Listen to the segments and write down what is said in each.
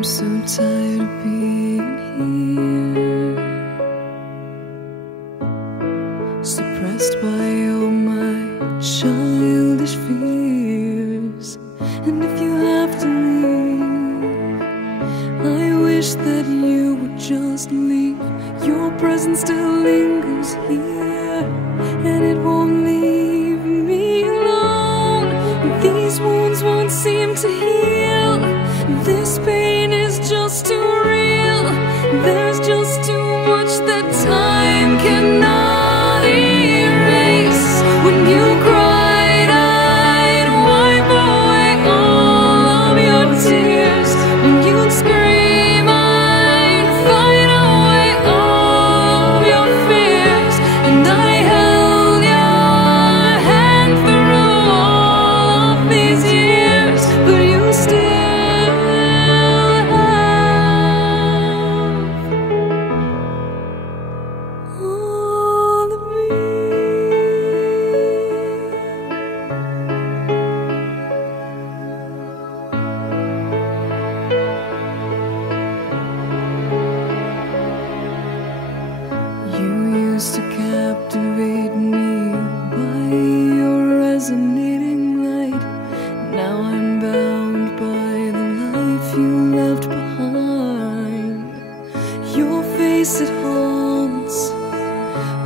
I'm so tired of being here, suppressed by all my childish fears. And if you have to leave, I wish that you would just leave. Your presence still lingers here, and it won't leave me alone. These wounds won't seem to heal. This pain is just too real. There's just too much that time cannot erase. When you cried, I'd wipe away all of your tears. When you'd scream, I'd fight away all of your fears. And I held your hand through all of these years, but you still to captivate me by your resonating light. Now I'm bound by the life you left behind. Your face, it haunts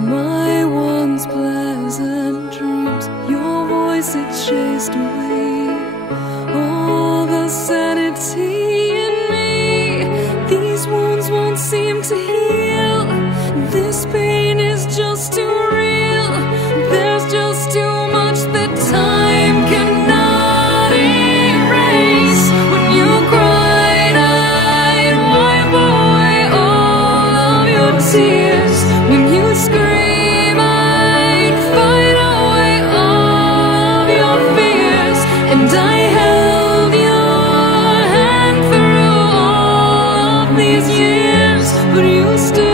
my once pleasant dreams. Your voice, it chased away all the sanity in me. These wounds won't seem to heal. This pain is just too real. There's just too much that time cannot erase. When you cried, I'd wipe away all of your tears. When you scream, I'd fight away all of your fears. And I held your hand through all of these years, but you still